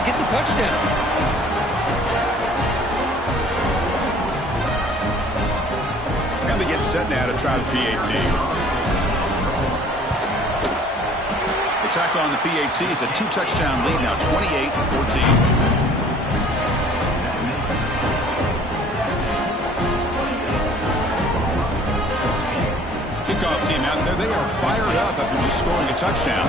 to get the touchdown. And they get set now to try the PAT. Attack on the PAT. It's a 2-touchdown lead now, 28-14. Kickoff team out there. They are fired up after just scoring a touchdown.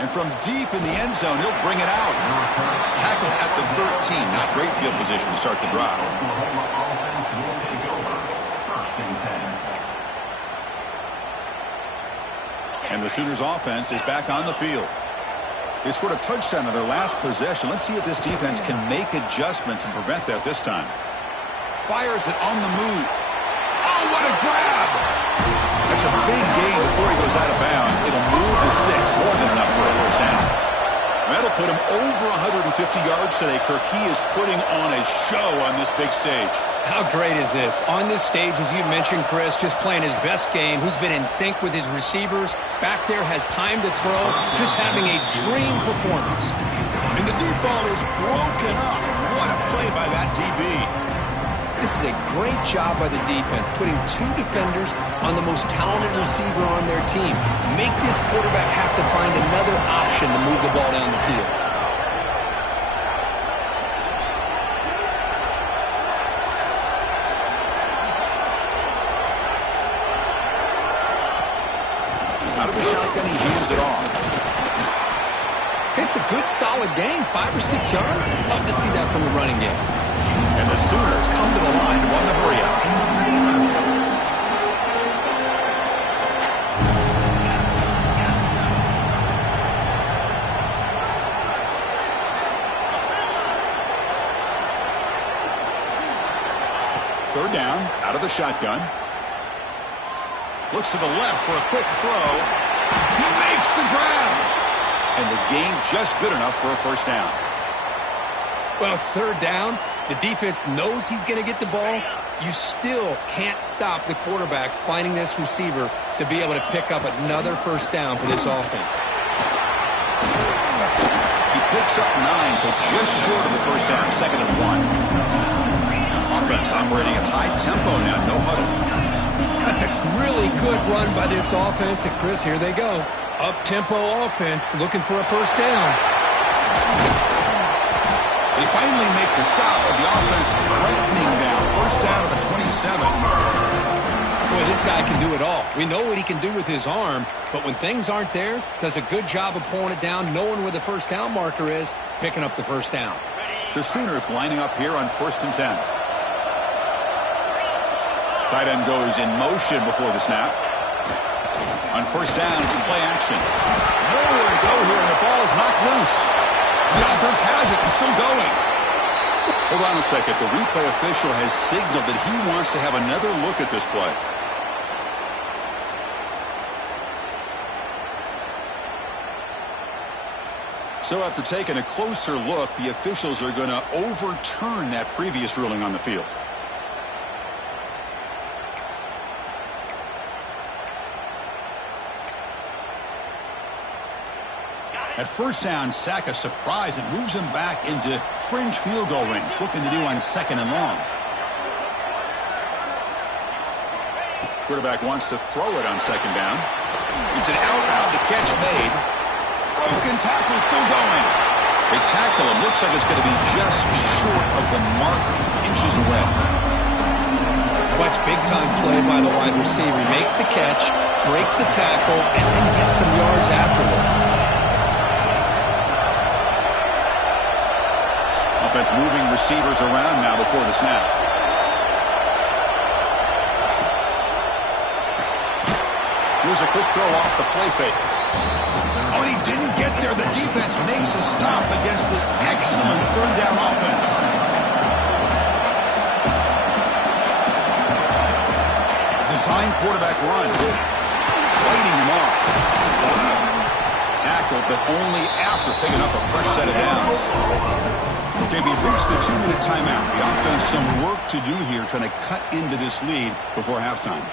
And from deep in the end zone, he'll bring it out. Tackle at the 13. Not great field position to start the drive. And the Sooners offense is back on the field. They scored a touchdown on their last possession. Let's see if this defense can make adjustments and prevent that this time. Fires it on the move. Oh, what a grab! That's a big gain before he goes out of bounds. It'll move the sticks, more than enough for a first down. That'll put him over 150 yards today, Kirk. He is putting on a show on this big stage. How great is this? On this stage, as you mentioned, Chris, just playing his best game. He's been in sync with his receivers. Back there, has time to throw. Just having a dream performance. And the deep ball is broken up. What a play by that DB. This is a great job by the defense, putting two defenders on the most talented receiver on their team. Make this quarterback have to find another option to move the ball down the field. Out of the shotgun, he hands it off. It's a good, solid game, 5 or 6 yards. Love to see that from the running game. And the Sooners come to the line to run the hurry up. Third down, out of the shotgun. Looks to the left for a quick throw. He makes the grab. And the gain just good enough for a first down. Well, it's third down. The defense knows he's going to get the ball. You still can't stop the quarterback finding this receiver to be able to pick up another first down for this offense. He picks up 9, so just short of the first down, 2nd and 1. Offense operating at high tempo now, no huddle. That's a really good run by this offense. And, Chris, here they go. Up-tempo offense looking for a first down. They finally make the stop, but the offense threatening down. First down at the 27. Boy, this guy can do it all. We know what he can do with his arm, but when things aren't there, does a good job of pulling it down, knowing where the first down marker is, picking up the first down. The Sooners lining up here on 1st and 10. Tight end goes in motion before the snap. On first down, it's play action. Nowhere to go here, and the ball is knocked loose. The offense has it and still going. Hold on a second. The replay official has signaled that he wants to have another look at this play. So after taking a closer look, the officials are going to overturn that previous ruling on the field. At first down, sack a surprise. It moves him back into fringe field goal range. Looking to do on 2nd and long. Quarterback wants to throw it on 2nd down. It's an out. The catch made. Broken tackle still going. They tackle him. Looks like it's going to be just short of the marker. Inches away. Watch big-time play by the wide receiver. He makes the catch, breaks the tackle, and then gets some yards afterward. Offense moving receivers around now before the snap. Here's a quick throw off the play fake. Oh, he didn't get there. The defense makes a stop against this excellent third down offense. Design quarterback run. Fighting him off. Tackled, but only after picking up a fresh set of downs. Okay, we've reached the 2-minute timeout. The offense some work to do here trying to cut into this lead before halftime.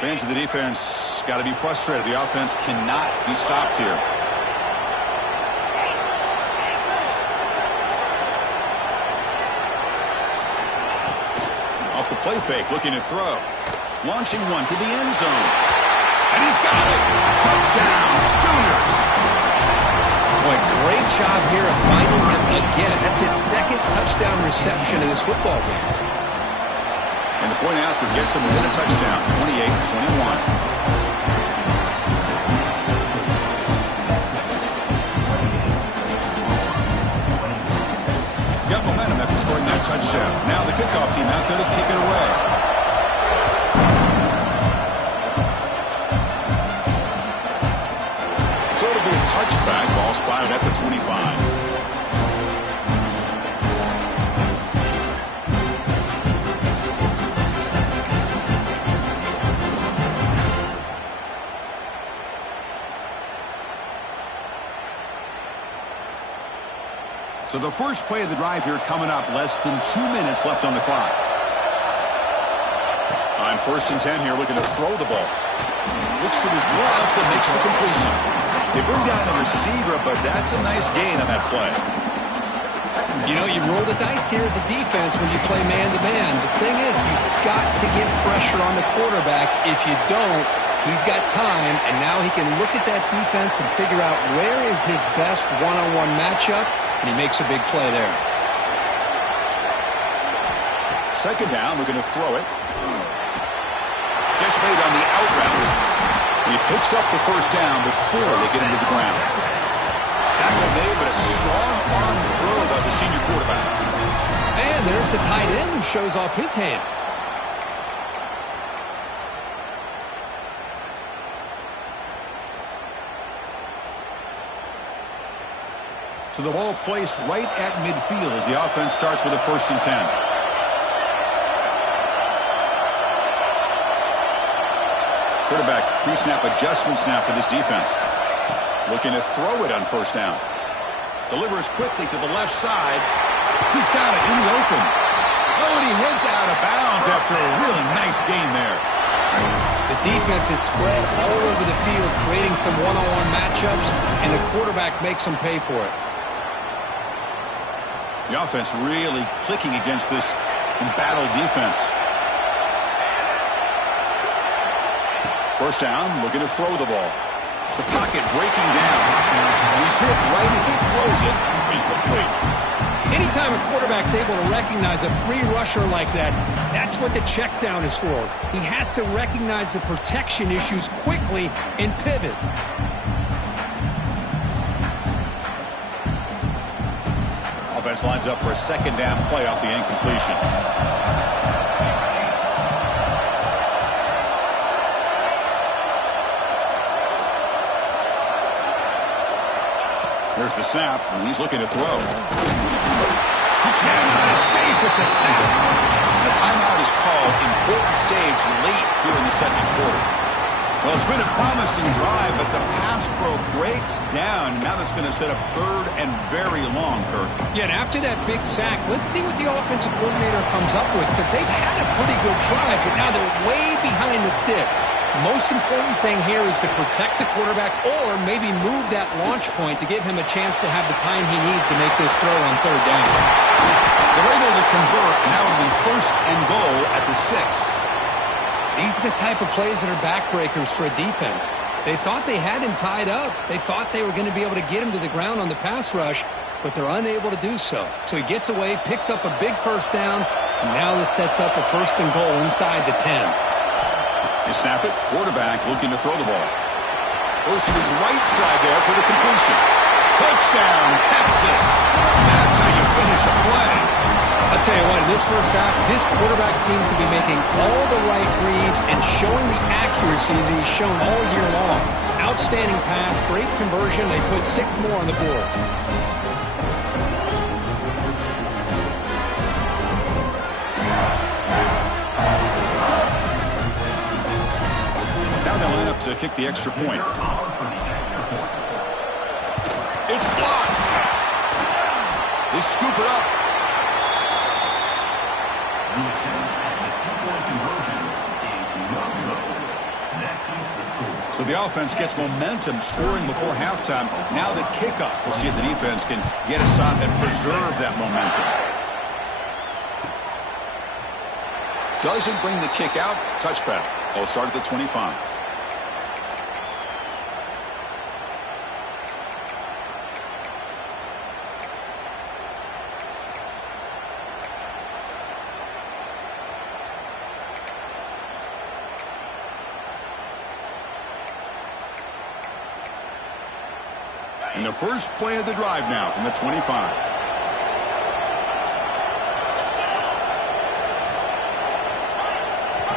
Fans of the defense got to be frustrated. The offense cannot be stopped here. Off the play fake, looking to throw. Launching one to the end zone. And he's got it. Touchdown, Sooners. Boy, great job here of finding him again. That's his second touchdown reception in this football game. And the point after gets him within a touchdown, 28-21. Got momentum after scoring that touchdown. Now the kickoff team out there to kick it away. So it'll be a touchback. Ball spotted at the 25. So the first play of the drive here coming up. Less than 2 minutes left on the clock. On 1st and 10 here, looking to throw the ball. Looks to his left and makes the completion. They bring down the receiver, but that's a nice gain on that play. You know, you roll the dice here as a defense when you play man-to-man. The thing is, you've got to get pressure on the quarterback. If you don't, he's got time, and now he can look at that defense and figure out where is his best one-on-one matchup, and he makes a big play there. Second down, we're going to throw it. Catch made on the out route. He picks up the first down before they get him to the ground. Tackle made, but a strong arm throw by the senior quarterback. And there's the tight end who shows off his hands. So the ball placed right at midfield as the offense starts with a 1st and 10. Quarterback pre-snap adjustments now for this defense. Looking to throw it on 1st down. Delivers quickly to the left side. He's got it in the open. Oh, and he heads out of bounds after a really nice gain there. The defense is spread all over the field, creating some one-on-one matchups, and the quarterback makes them pay for it. The offense really clicking against this embattled defense. 1st down, looking to throw the ball. The pocket breaking down. He's hit right as he throws it. Incomplete. Anytime a quarterback's able to recognize a free rusher like that, that's what the check down is for. He has to recognize the protection issues quickly and pivot. Offense lines up for a 2nd down play off the incompletion. There's the snap, and he's looking to throw. He cannot escape. It's a sack. The timeout is called. Important stage late here in the 2nd quarter. Well, it's been a promising drive, but the pass pro breaks down. Now that's going to set up 3rd and very long, Kirk. Yeah, and after that big sack, let's see what the offensive coordinator comes up with, because they've had a pretty good drive, but now they're way behind the sticks. Most important thing here is to protect the quarterback or maybe move that launch point to give him a chance to have the time he needs to make this throw on 3rd down. They're able to convert. Now it'll be 1st and goal at the 6. These are the type of plays that are backbreakers for a defense. They thought they had him tied up. They thought they were going to be able to get him to the ground on the pass rush, but they're unable to do so. So he gets away, picks up a big 1st down, and now this sets up a 1st and goal inside the 10. They snap it. Quarterback looking to throw the ball. Goes to his right side there for the completion. Touchdown, Texas. That's how you finish a play. I'll tell you what, in this first half, this quarterback seems to be making all the right reads and showing the accuracy that he's shown all year long. Outstanding pass, great conversion. They put 6 more on the board. Now they line up to kick the extra point. It's blocked. They scoop it up. So the offense gets momentum scoring before halftime. Now the kickoff. We'll see if the defense can get a stop and preserve that momentum. Doesn't bring the kick out. Touchback. They'll start at the 25. And the first play of the drive now from the 25.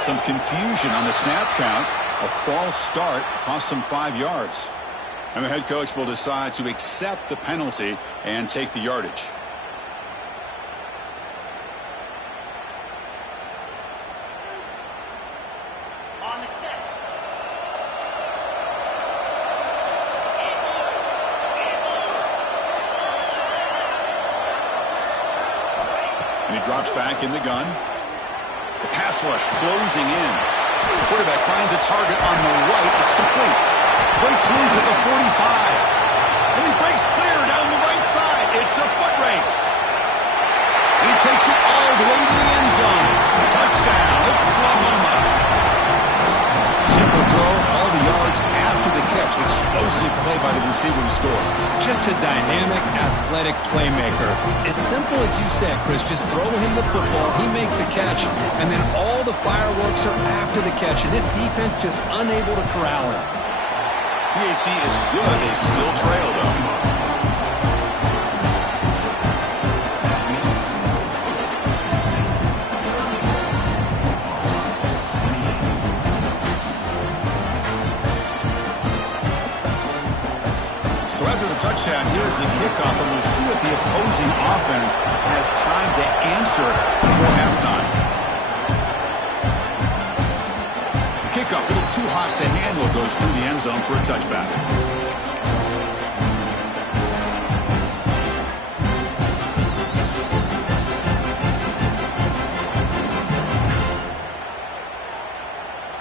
Some confusion on the snap count. A false start cost them 5 yards. And the head coach will decide to accept the penalty and take the yardage. And he drops back in the gun. The pass rush closing in. The quarterback finds a target on the right. It's complete. Breaks loose at the 45. And he breaks clear down the right side. It's a foot race. And he takes it all the way to the end zone. Touchdown, Oklahoma. Simple throw, all the yards after the catch. Explosive play by the receiver to score. Just a dynamic, athletic playmaker. As simple as you said, Chris, just throw him the football, he makes a catch, and then all the fireworks are after the catch, and this defense just unable to corral him. PHC is good. They still trail, though. So after the touchdown, here's the kickoff, and we'll see if the opposing offense has time to answer before halftime. Kickoff, a little too hot to handle, goes through the end zone for a touchback.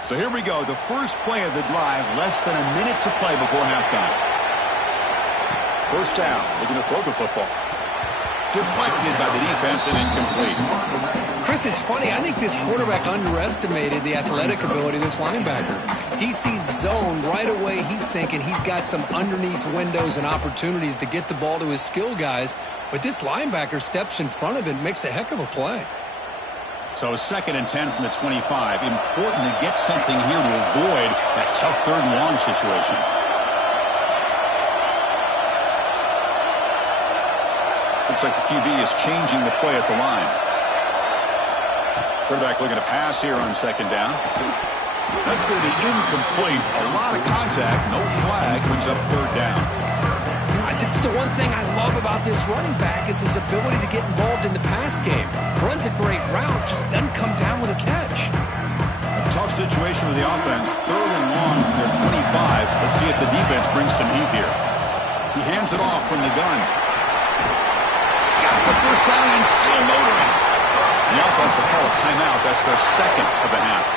So here we go, the first play of the drive, less than a minute to play before halftime. First down, looking to throw the football. Deflected by the defense and incomplete. Chris, it's funny. I think this quarterback underestimated the athletic ability of this linebacker. He sees zone right away. He's thinking he's got some underneath windows and opportunities to get the ball to his skill guys. But this linebacker steps in front of it and makes a heck of a play. So 2nd and 10 from the 25. Important to get something here to avoid that tough 3rd and long situation. Looks like the QB is changing the play at the line. Quarterback looking to pass here on 2nd down. That's going to be incomplete. A lot of contact. No flag. Brings up 3rd down. This is the one thing I love about this running back is his ability to get involved in the pass game. Runs a great route, just doesn't come down with a catch. A tough situation with the offense. 3rd and long from their 25. Let's see if the defense brings some heat here. He hands it off from the gun. Got the first down and still motoring. The offense will call a timeout. That's their 2nd of the half.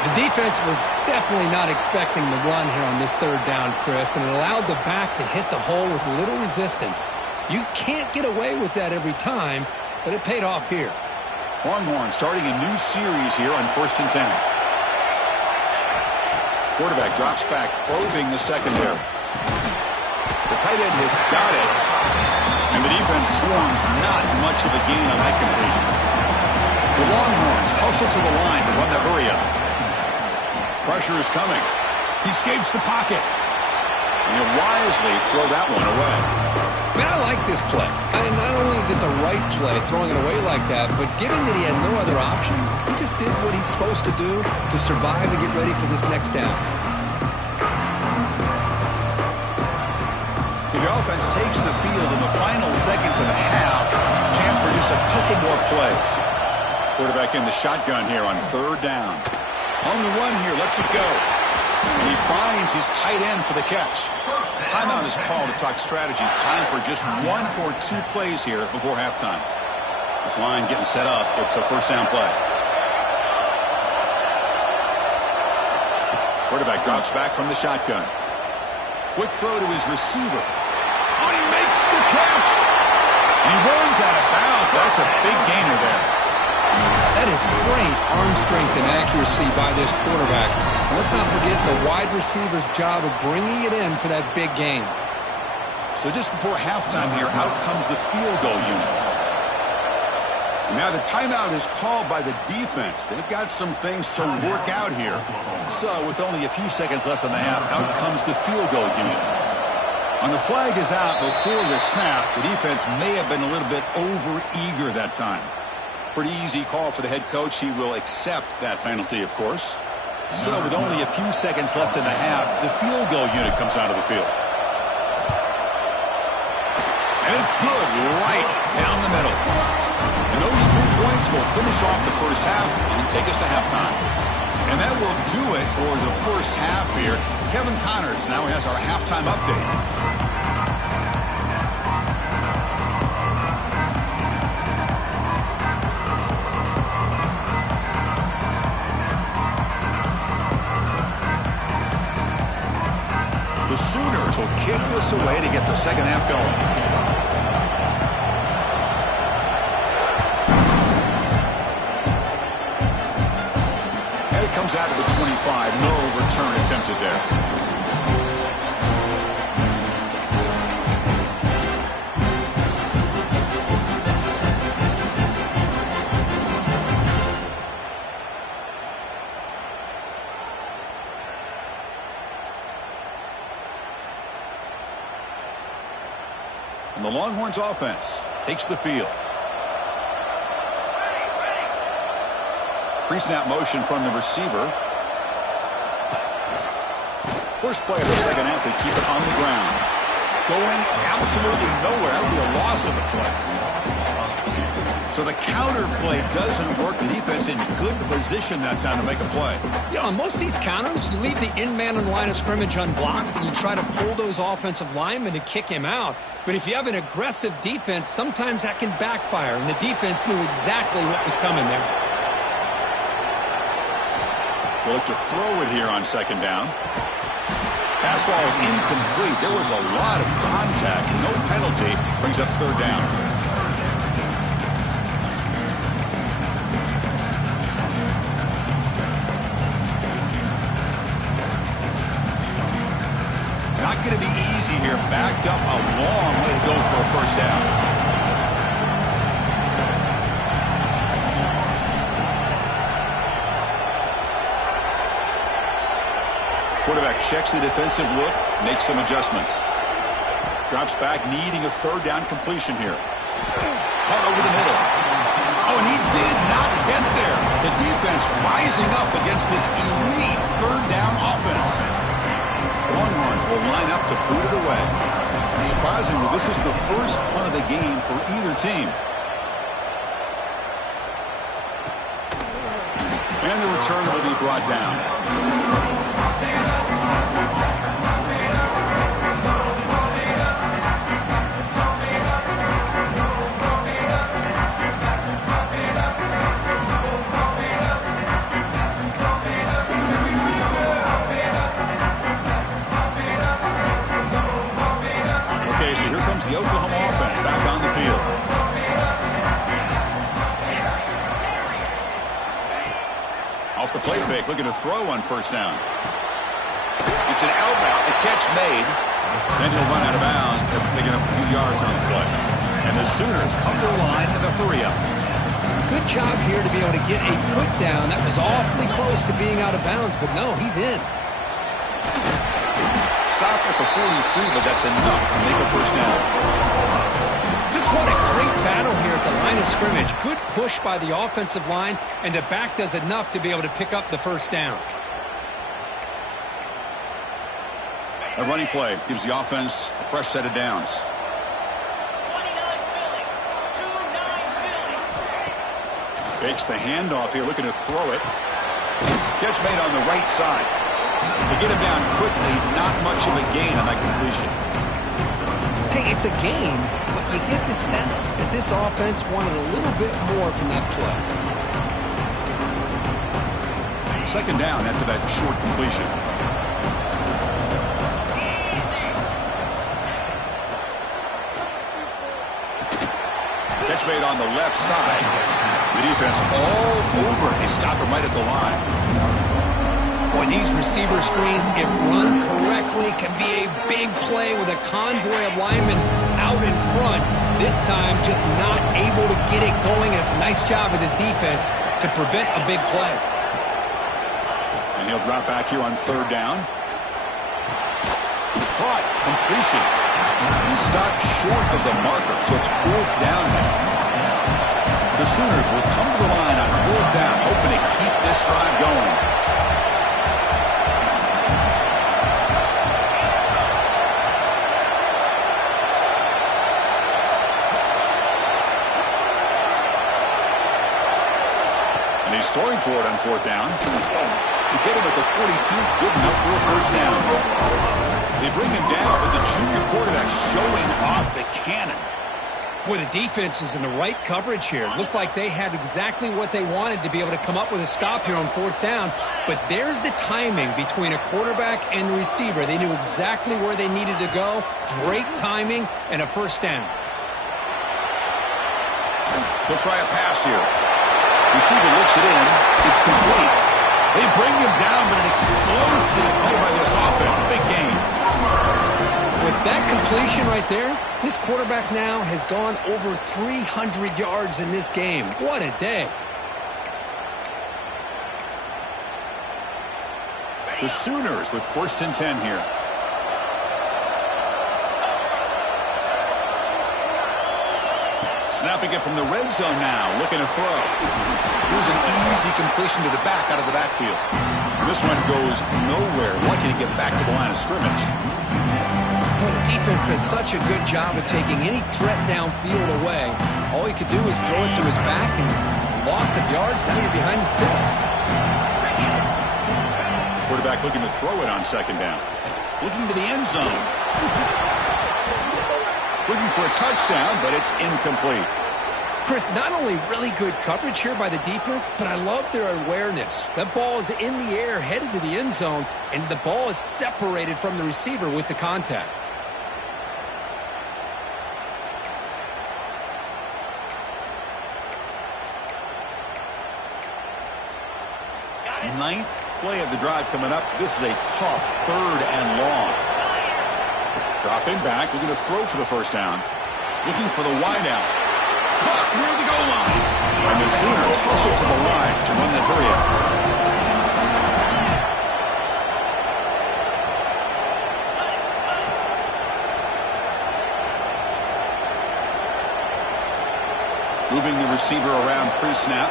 The defense was definitely not expecting the run here on this 3rd down, Chris, and it allowed the back to hit the hole with little resistance. You can't get away with that every time, but it paid off here. Longhorn starting a new series here on 1st and 10. Quarterback drops back, probing the secondary. The tight end has got it. And the defense swarms, not much of a gain on that completion. The Longhorns hustle to the line to run the hurry up. Pressure is coming. He escapes the pocket. And he'll wisely throw that one away. Man, I like this play. I mean, not only is it the right play, throwing it away like that, but given that he had no other option, he just did what he's supposed to do to survive and get ready for this next down. So the offense takes the field in the final seconds of the half. Chance for just a couple more plays. Quarterback in the shotgun here on 3rd down. On the run here, lets it go. And he finds his tight end for the catch. Timeout is called to talk strategy. Time for just 1 or 2 plays here before halftime. This line getting set up. It's a 1st down play. Quarterback drops back from the shotgun. Quick throw to his receiver. Oh, he makes the catch. And he runs out of bounds. That's a big gainer there. That is great arm strength and accuracy by this quarterback. And let's not forget the wide receiver's job of bringing it in for that big gain. So just before halftime here, out comes the field goal unit. And now the timeout is called by the defense. They've got some things to work out here. So with only a few seconds left on the half, out comes the field goal unit. On the flag is out before the snap. The defense may have been a little bit over-eager that time. Pretty easy call for the head coach. He will accept that penalty, of course. So with only a few seconds left in the half, the field goal unit comes out of the field. And it's good right down the middle. And those 3 points will finish off the first half and take us to halftime. And that will do it for the first half here. Kevin Connors now has our halftime update. The Sooners will kick this away to get the second half going. And it comes out of the 25. No return attempted there. And the Longhorns offense takes the field. Pre-snap motion from the receiver. First play of the second half, they keep it on the ground. Going absolutely nowhere. That would be a loss of the play. So the counter play doesn't work. The defense in good position that time to make a play. Yeah, on most of these counters, you leave the in-man on the line of scrimmage unblocked, and you try to pull those offensive linemen to kick him out. But if you have an aggressive defense, sometimes that can backfire, and the defense knew exactly what was coming there. They look to throw it here on second down. Pass ball is incomplete. There was a lot of contact. No penalty. Brings up third down. Not going to be easy here. Backed up a long way to go for a first down. Quarterback checks the defensive look, makes some adjustments. Drops back, needing a third down completion here. Caught over the middle. Oh, and he did not get there. The defense rising up against this elite third down offense. Longhorns will line up to boot it away. And surprisingly, this is the first punt of the game for either team. And the return will be brought down. The Oklahoma offense back on the field. Off the play fake, looking to throw on first down. It's an outbound, the catch made. Then he'll run out of bounds after picking up a few yards on the play. And the Sooners come to the line in the hurry up. Good job here to be able to get a foot down. That was awfully close to being out of bounds, but no, he's in. Stop at the 43, but that's enough to make a first down. Just what a great battle here at the line of scrimmage. Good push by the offensive line, and the back does enough to be able to pick up the first down. A running play gives the offense a fresh set of downs. Fakes the handoff here, looking to throw it. Catch made on the right side. They get him down quickly, not much of a gain on that completion. Hey, it's a gain, but you get the sense that this offense wanted a little bit more from that play. Second down after that short completion. catch made on the left side. The defense all over. They stop him right at the line. Boy, these receiver screens, if run correctly, can be a big play with a convoy of linemen out in front. This time, just not able to get it going. It's a nice job of the defense to prevent a big play. And he'll drop back here on third down. Caught. Completion. He stopped short of the marker, so it's fourth down now. The Sooners will come to the line on fourth down, hoping to keep this drive going. And he's throwing for it on fourth down. You get him at the 42, good enough for a first down. They bring him down with the junior quarterback showing off the cannon. Boy, the defense is in the right coverage here. It looked like they had exactly what they wanted to be able to come up with a stop here on fourth down. But there's the timing between a quarterback and the receiver. They knew exactly where they needed to go. Great timing and a first down. He'll try a pass here. Receiver looks it in. It's complete. They bring him down, but an explosive play by this offense. Big game. With that completion right there, this quarterback now has gone over 300 yards in this game. What a day. The Sooners with first and 10 here. Snapping it from the red zone now, looking to throw. Here's an easy completion to the back out of the backfield. This one goes nowhere. Lucky to get back to the line of scrimmage. Boy, the defense does such a good job of taking any threat downfield away. All he could do is throw it to his back, and loss of yards, now you're behind the sticks. Quarterback looking to throw it on second down. Looking to the end zone. Looking for a touchdown, but it's incomplete. Chris, not only really good coverage here by the defense, but I love their awareness. That ball is in the air, headed to the end zone, and the ball is separated from the receiver with the contact. Ninth play of the drive coming up. This is a tough third and long. Dropping back, looking to throw for the first down. Looking for the wideout. Caught near the goal line. And the Sooners hustle to the line to run the hurry up. Moving the receiver around pre-snap.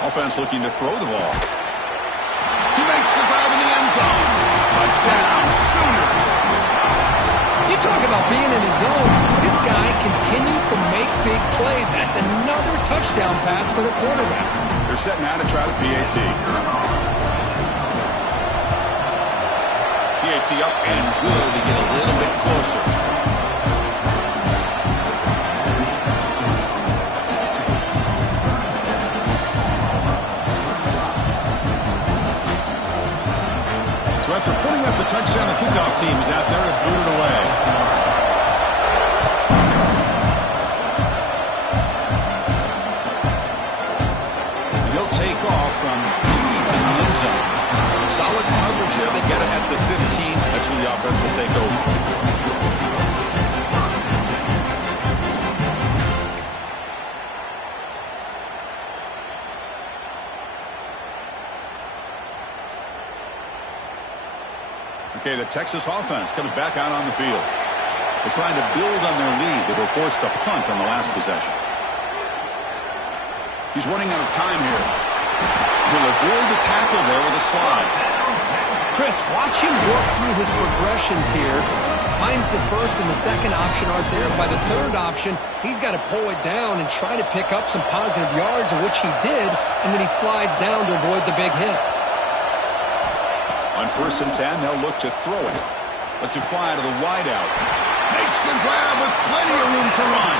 Offense looking to throw the ball. He makes the grab in the end zone. Touchdown, Sooners. You talk about being in the zone. This guy continues to make big plays. That's another touchdown pass for the quarterback. They're setting out to try the PAT. PAT up and good to get a little bit closer. So after putting up the touchdown, the kickoff team is out there to boot it away. He'll take off from deep in the end zone. Solid coverage here. They get him at the 15. That's where the offense will take over. Okay, the Texas offense comes back out on the field. They're trying to build on their lead. They were forced to punt on the last possession. He's running out of time here. He'll avoid the tackle there with a slide. Chris, watch him work through his progressions here. Finds the first and the second option aren't there. By the third option, he's got to pull it down and try to pick up some positive yards, of which he did, and then he slides down to avoid the big hit. On first and 10, they'll look to throw it. Lets it fly to the wideout. Makes the grab with plenty of room to run.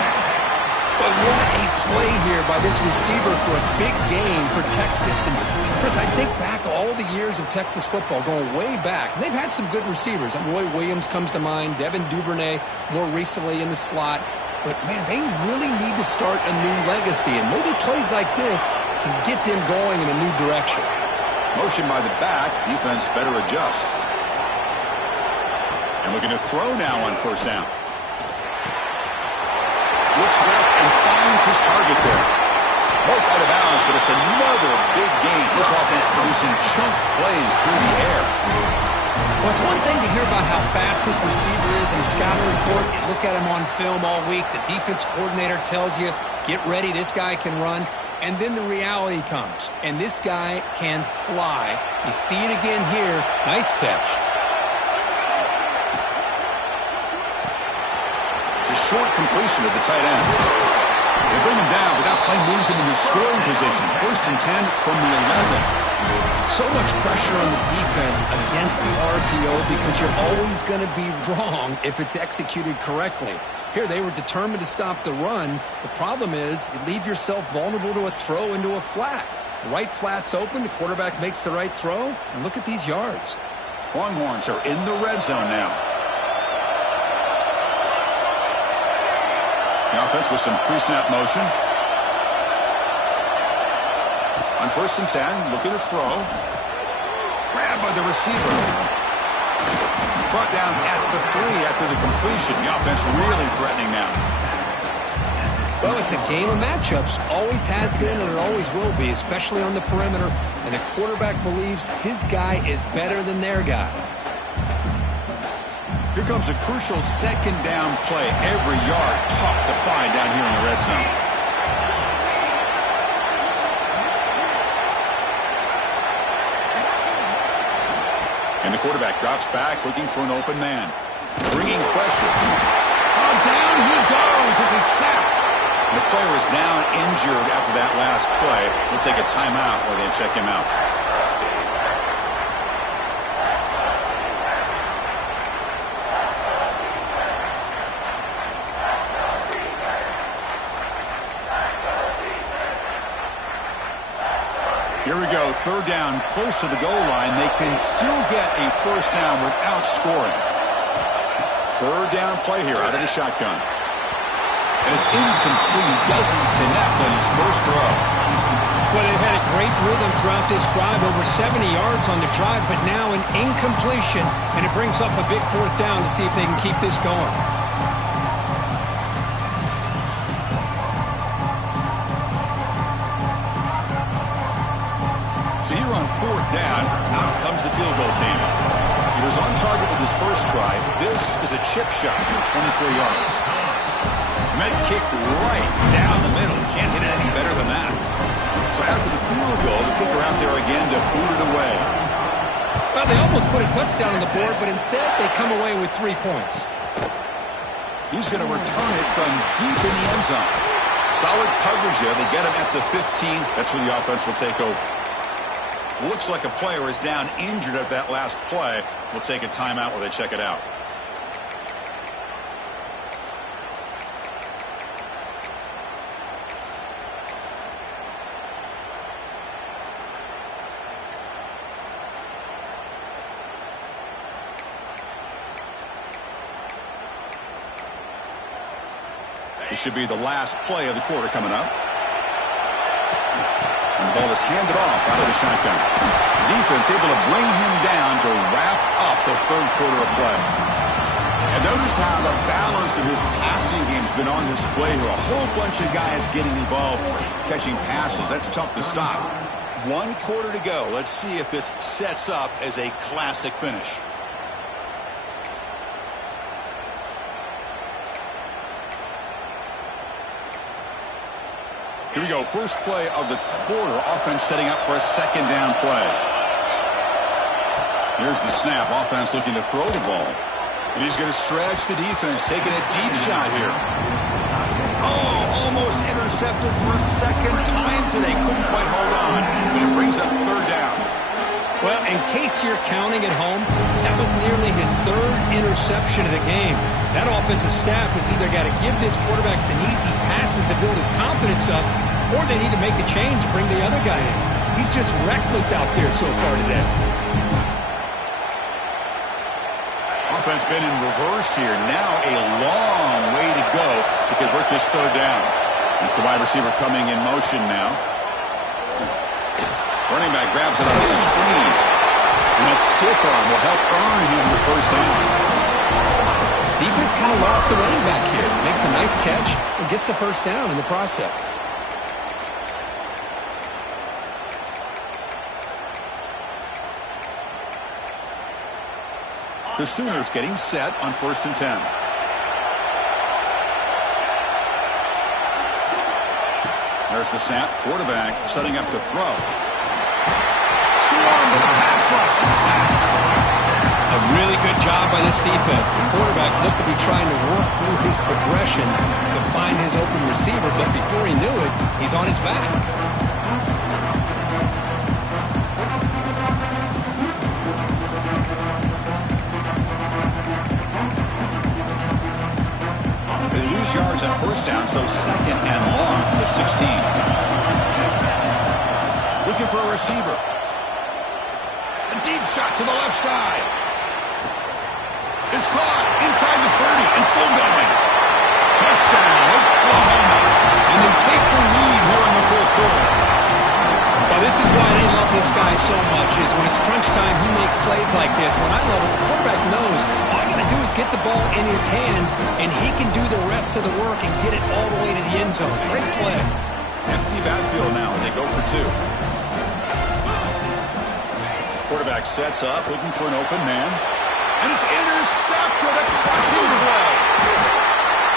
But what a play here by this receiver for a big gain for Texas. And Chris, I think back all the years of Texas football, going way back. They've had some good receivers. Roy Williams comes to mind, Devin Duvernay more recently in the slot. but, man, they really need to start a new legacy, and maybe plays like this can get them going in a new direction. Motion by the back. Defense better adjust. And looking to throw now on first down. Looks left and finds his target there. Both out of bounds, but it's another big game. This offense producing chunk plays through the air. Well, it's one thing to hear about how fast this receiver is in a scouting report. You look at him on film all week. The defense coordinator tells you, get ready, this guy can run. And then the reality comes, and this guy can fly. You see it again here. Nice catch. It's a short completion of the tight end. They bring him down, but that play moves him into scoring position. 1st and 10 from the 11. So much pressure on the defense against the RPO because you're always going to be wrong if it's executed correctly. Here, they were determined to stop the run. The problem is you leave yourself vulnerable to a throw into a flat. The right flat's open. The quarterback makes the right throw. And look at these yards. Longhorns are in the red zone now. The offense with some pre-snap motion. On 1st and 10, looking to throw. Grabbed by the receiver. Brought down at the 3 after the completion. The offense really threatening now. Well, it's a game of matchups. Always has been and it always will be, especially on the perimeter. And the quarterback believes his guy is better than their guy. Here comes a crucial 2nd down play. Every yard tough to find down here in the red zone. And the quarterback drops back, looking for an open man. Bringing pressure. Oh, down he goes. It's a sack. And the player is down injured after that last play. We'll take a timeout where they check him out. Here we go, 3rd down, close to the goal line. They can still get a 1st down without scoring. 3rd down play here out of the shotgun. And it's incomplete. He doesn't connect on his first throw. Well, they've had a great rhythm throughout this drive, over 70 yards on the drive, but now an incompletion, and it brings up a big 4th down to see if they can keep this going. On 4th down, out comes the field goal team. He was on target with his first try. This is a chip shot from 24 yards. And that kick right down the middle. Can't hit it any better than that. So after the field goal, the kicker out there again to boot it away. Well, they almost put a touchdown on the board, but instead they come away with 3 points. He's going to return it from deep in the end zone. Solid coverage there. They get him at the 15. That's where the offense will take over. Looks like a player is down injured at that last play. We'll take a timeout while they check it out. This should be the last play of the quarter coming up. And the ball is handed off out of the shotgun. Defense able to bring him down to wrap up the 3rd quarter of play. And notice how the balance of his passing game has been on display here. A whole bunch of guys getting involved, catching passes. That's tough to stop. 1 quarter to go. Let's see if this sets up as a classic finish. Here we go, first play of the quarter. Offense setting up for a 2nd down play. Here's the snap. Offense looking to throw the ball. And he's going to stretch the defense, taking a deep shot here. Oh, almost intercepted for a 2nd time today. Couldn't quite hold on, but it brings up 3rd down. Well, in case you're counting at home, that was nearly his 3rd interception of the game. That offensive staff has either got to give this quarterback some easy passes to build his confidence up, or they need to make a change, bring the other guy in. He's just reckless out there so far today. offense been in reverse here. Now a long way to go to convert this third down. It's the wide receiver coming in motion now. Running back grabs it on the screen. And that stiff arm will help earn him the first down. Defense kind of lost the running back here. Makes a nice catch and gets the first down in the process. The Sooners getting set on 1st and 10. There's the snap. Quarterback setting up to throw. Swarmed to the pass rush. A sack. A really good job by this defense. The quarterback looked to be trying to work through his progressions to find his open receiver, but before he knew it, he's on his back. Yards on 1st down, so 2nd and long from the 16. Looking for a receiver. A deep shot to the left side. It's caught inside the 30 and still going. Touchdown, Oklahoma. And they take the lead here in the 4th quarter. Well, this is why they love this guy so much, is when it's crunch time, he makes plays like this. What I love is the quarterback knows all I got to do is get the ball in his hands, and he can do the rest of the work and get it all the way to the end zone. Great play. Empty backfield now as they go for 2. Quarterback sets up, looking for an open man. And it's intercepted, a crushing blow.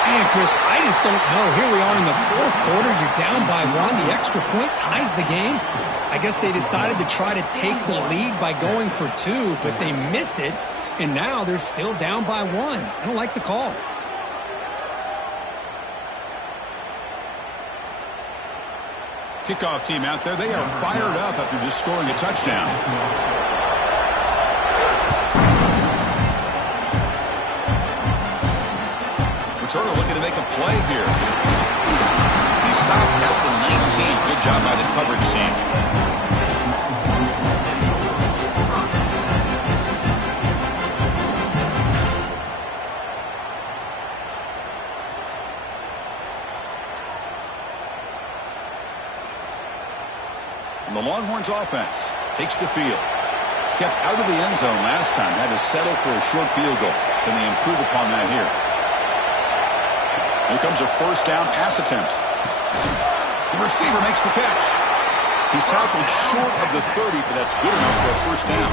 Man, Chris, I just don't know. Here we are in the 4th quarter. You're down by 1. The extra point ties the game. I guess they decided to try to take the lead by going for 2, but they miss it, and now they're still down by 1. I don't like the call. Kickoff team out there. They are fired up after just scoring a touchdown. Returner looking to make a play here. He stopped at the 19. Good job by the coverage team. And the Longhorns offense takes the field. Kept out of the end zone last time. Had to settle for a short field goal. Can they improve upon that here? Here comes a 1st down pass attempt. The receiver makes the catch. He's tackled short of the 30, but that's good enough for a 1st down.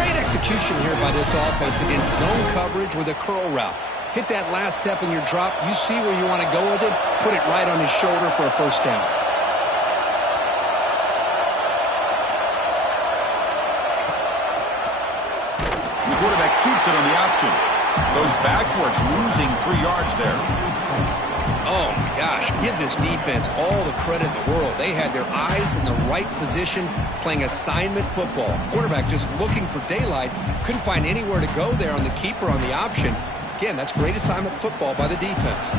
Great execution here by this offense against zone coverage with a curl route. Hit that last step in your drop. You see where you want to go with it. Put it right on his shoulder for a 1st down. The quarterback keeps it on the option. Goes backwards, losing 3 yards there. Oh, my gosh. Give this defense all the credit in the world. They had their eyes in the right position, playing assignment football. Quarterback just looking for daylight. Couldn't find anywhere to go there on the keeper on the option. Again, that's great assignment football by the defense.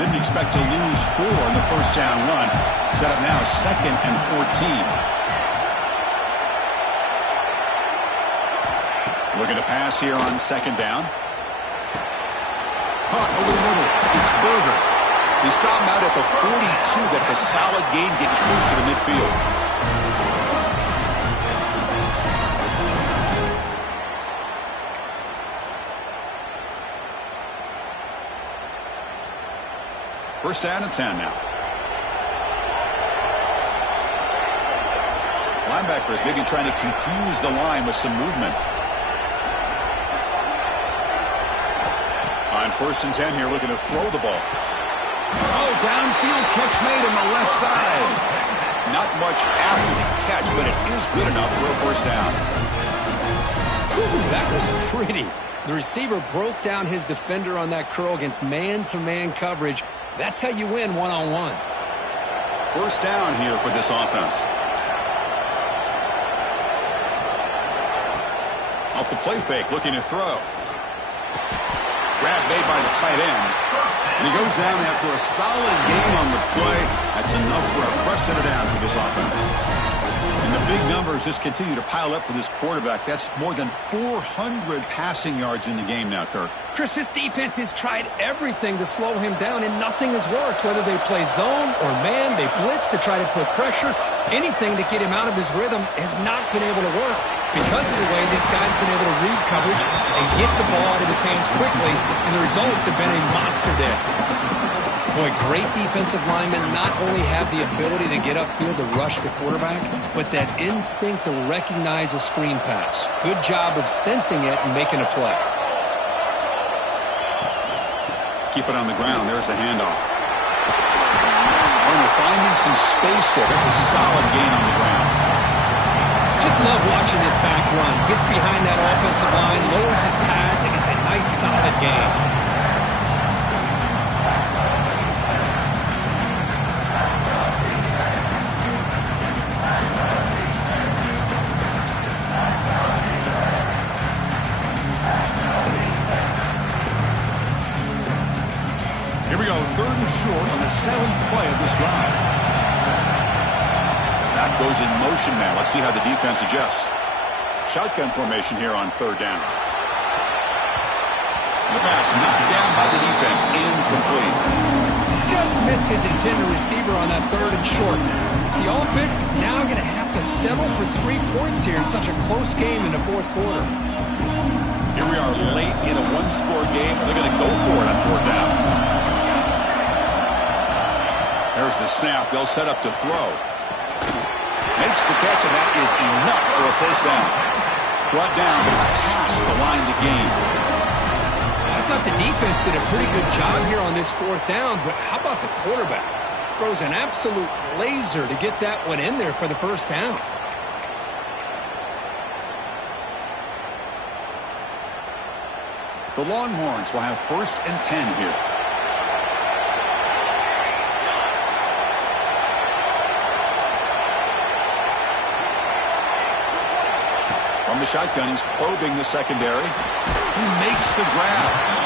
Didn't expect to lose 4 in the 1st down run. Set up now 2nd and 14. Looking to pass here on 2nd down. Caught over the middle. It's Berger. He stopped out at the 42. That's a solid gain, getting closer to midfield. First down and 10 now. Linebackers maybe trying to confuse the line with some movement. On 1st and 10 here, looking to throw the ball. Oh, downfield catch made on the left side. Not much after the catch, but it is good enough for a 1st down. Whew, that was pretty. The receiver broke down his defender on that curl against man-to-man coverage. That's how you win one-on-ones. 1st down here for this offense. Off the play fake, looking to throw. Grab made by the tight end. And he goes down after a solid game on the play. That's enough for a fresh set of downs for this offense. And the big numbers just continue to pile up for this quarterback. That's more than 400 passing yards in the game now, Kirk. Chris, this defense has tried everything to slow him down, and nothing has worked. Whether they play zone or man, they blitz to try to put pressure. Anything to get him out of his rhythm has not been able to work because of the way this guy's been able to read coverage and get the ball out of his hands quickly, and the results have been a monster day. Boy, great defensive linemen not only have the ability to get upfield to rush the quarterback, but that instinct to recognize a screen pass. Good job of sensing it and making a play. Keep it on the ground. There's the handoff. They're finding some space there. That's a solid gain on the ground. Just love watching this back run. Gets behind that offensive line, lowers his pads, and gets a nice solid gain. Here we go, 3rd and short on the 7th play of this drive. That goes in motion now. Let's see how the defense adjusts. Shotgun formation here on 3rd down. The pass knocked down by the defense, incomplete. Just missed his intended receiver on that 3rd and short. The offense is now going to have to settle for 3 points here in such a close game in the 4th quarter. Here we are late in a 1-score game. They're going to go for it on 4th down. There's the snap. They'll set up to throw. Makes the catch, and that is enough for a 1st down. Brought down, but it's past the line to gain. I thought the defense did a pretty good job here on this 4th down, but how about the quarterback? Throws an absolute laser to get that one in there for the 1st down. The Longhorns will have 1st and 10 here. From the shotgun, he's probing the secondary. He makes the grab.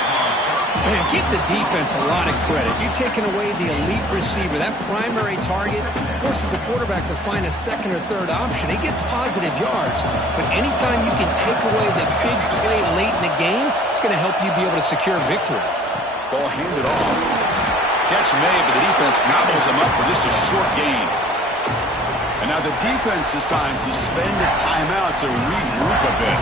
Man, give the defense a lot of credit. You're taking away the elite receiver. That primary target forces the quarterback to find a 2nd or 3rd option. He gets positive yards, but anytime you can take away the big play late in the game, it's going to help you be able to secure victory. Ball handed off. Catch made, but the defense gobbles him up for just a short gain. And now the defense decides to spend a timeout to regroup a bit.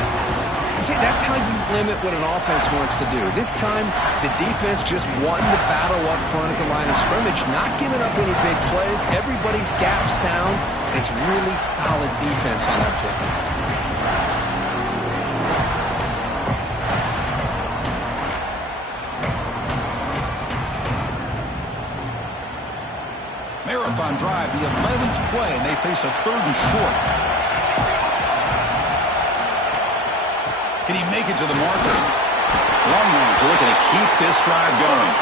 See, that's how you limit what an offense wants to do. This time, the defense just wanting to battle up front at the line of scrimmage, not giving up any big plays. Everybody's gap sound. It's really solid defense on that play. Marathon drive, the 11th play, and they face a 3rd and short. Can he make it to the marker? Longhorns are looking to keep this drive going.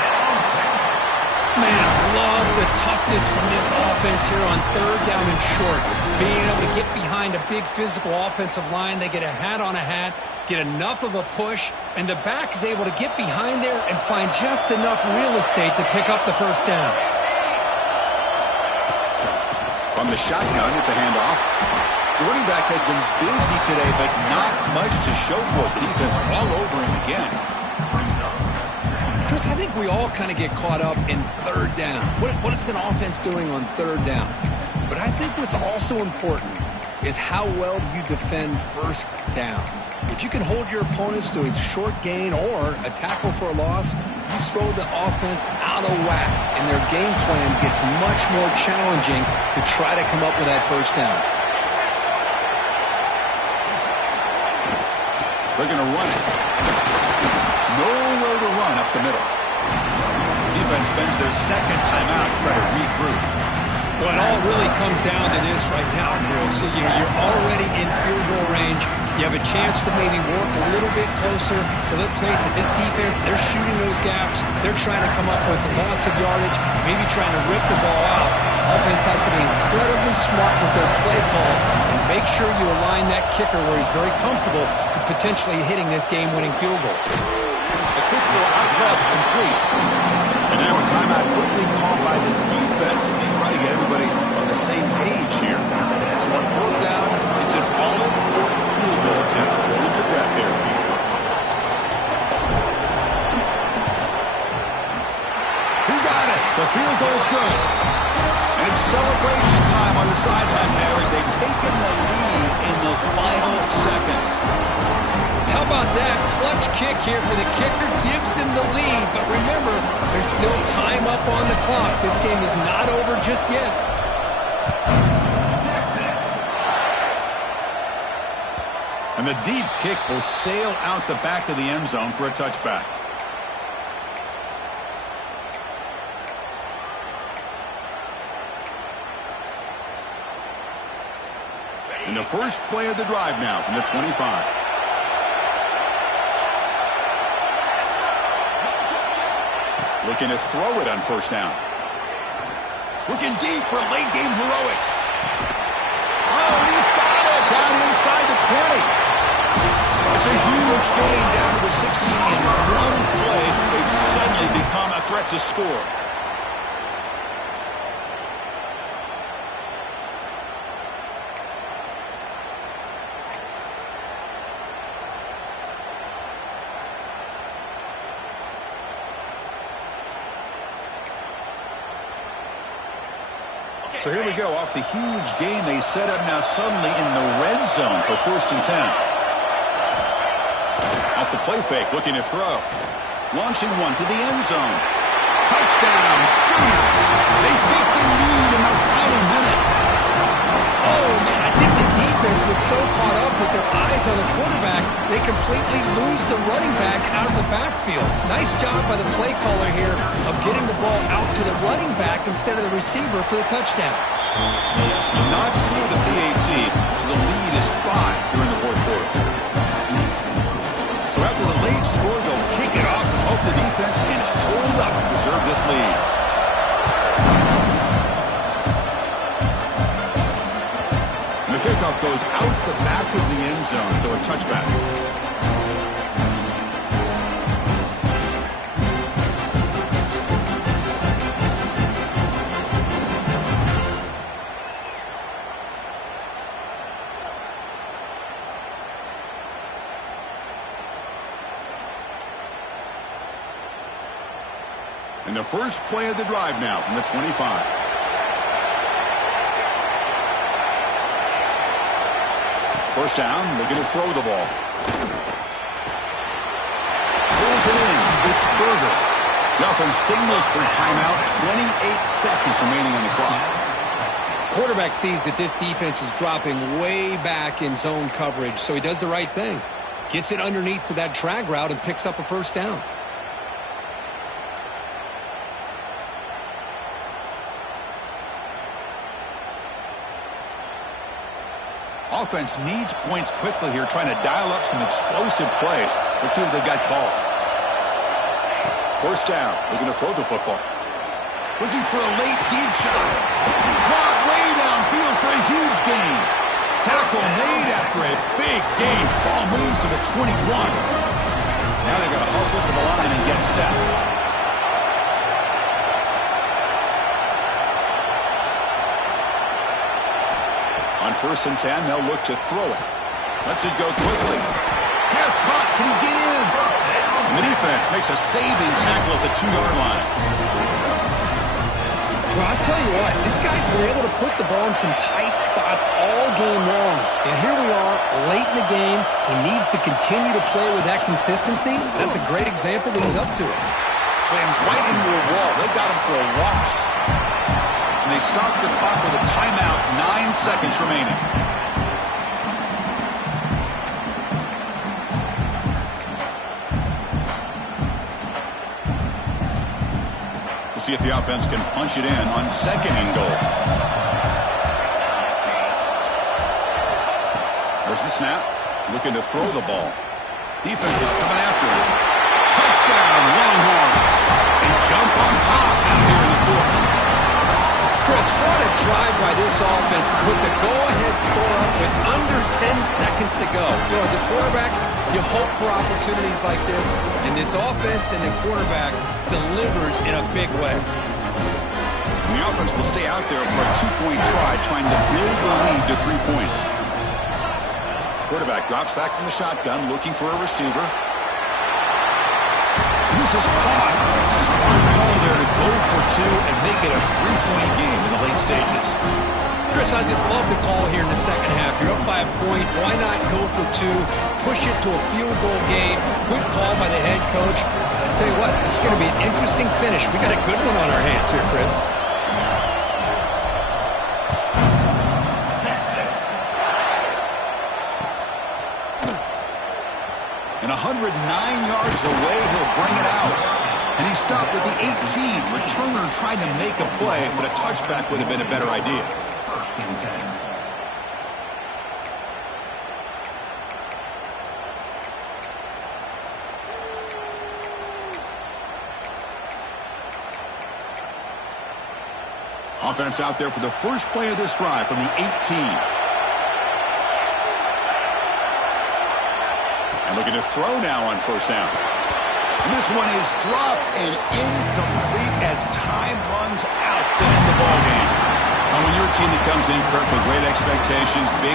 Man, I love the toughness from this offense here on 3rd down and short. Being able to get behind a big physical offensive line, they get a hat on a hat, get enough of a push, and the back is able to get behind there and find just enough real estate to pick up the 1st down. From the shotgun, it's a handoff. The running back has been busy today, but not much to show for it. The defense all over him again. Chris, I think we all kind of get caught up in 3rd down. What is an offense doing on 3rd down? But I think what's also important is how well you defend 1st down. If you can hold your opponents to a short gain or a tackle for a loss, you throw the offense out of whack, and their game plan gets much more challenging to try to come up with that 1st down. They're going to run it. Nowhere to run up the middle. Defense spends their 2nd timeout to try to regroup. Well, it all really comes down to this right now, Chris. So, you're already in field goal range. You have a chance to maybe work a little bit closer. But let's face it, this defense, they're shooting those gaps. They're trying to come up with a loss of yardage, maybe trying to rip the ball out. Offense has to be incredibly smart with their play call and make sure you align that kicker where he's very comfortable to potentially hitting this game-winning field goal. A quick throw out left, complete. And now a timeout quickly called by the defense as they try to get everybody on the same page here. So on 4th down, here for the kicker, gives him the lead. But remember, there's still time up on the clock. This game is not over just yet. And the deep kick will sail out the back of the end zone for a touchback. And the first play of the drive now from the 25. Looking to throw it on first down. Looking deep for late game heroics. Oh, and he's got it down inside the 20. It's a huge gain down to the 16 in one play. They've suddenly become a threat to score. So here we go, off the huge gain they set up now suddenly in the red zone for 1st and 10. Off the play fake, looking to throw. Launching one to the end zone. Touchdown, Sooners! They take the lead in the final minute. Oh, man, I think the defense was so caught up with their eyes on the quarterback, they completely lose the running back out of the backfield. Nice job by the play caller here of getting the ball out to the running back instead of the receiver for the touchdown. Not through the PAT, so the lead is 5 here in the 4th quarter. So after the late score, they'll kick it off and hope the defense can hold up and preserve this lead. And the kickoff goes out the back of the end zone, so a touchback. And the first play of the drive now from the 25. First down, looking to throw the ball. Pulls it in. It's Berger. The offense signals for timeout. 28 seconds remaining on the clock. Quarterback sees that this defense is dropping way back in zone coverage, so he does the right thing. Gets it underneath to that drag route and picks up a first down. Offense needs points quickly here, trying to dial up some explosive plays. Let's see what they've got called. First down, looking to throw the football. Looking for a late deep shot. Caught way downfield for a huge gain. Tackle made after a big gain. Ball moves to the 21. Now they've got to hustle to the line and get set. On 1st and 10, they'll look to throw it. Lets it go quickly. Pass caught. Can he get in? And the defense makes a saving tackle at the 2-yard line. Well, I'll tell you what, this guy's been able to put the ball in some tight spots all game long. And here we are, late in the game. He needs to continue to play with that consistency. That's a great example that he's up to it. Slams right into a wall. They got him for a loss. And they stop the clock with a timeout, 9 seconds remaining. We'll see if the offense can punch it in on 2nd and goal. There's the snap. Looking to throw the ball. Defense is coming after him. Touchdown, Longhorns. They jump on top out here in the 4th. Chris, what a drive by this offense to put the go-ahead score up with under 10 seconds to go. You know, as a quarterback, you hope for opportunities like this, and this offense and the quarterback delivers in a big way. And the offense will stay out there for a 2-point try, trying to build the lead to 3 points. Quarterback drops back from the shotgun, looking for a receiver. And this is caught. Smart call there to go for 2 and make it a 3-point game in the late stages. Chris, I just love the call here in the second half. You're up by a point. Why not go for two? Push it to a field goal game. Good call by the head coach. I'll tell you what, this is going to be an interesting finish. We got a good one on our hands here, Chris. And 109 yards away, he'll bring it out. And he stopped with the 18. Returner trying to make a play, but a touchback would have been a better idea. Offense out there for the first play of this drive from the 18. And looking to throw now on first down. And this one is dropped and incomplete as time runs out to end the ball game. Now, when you're a team that comes in, Kirk, with great expectations, big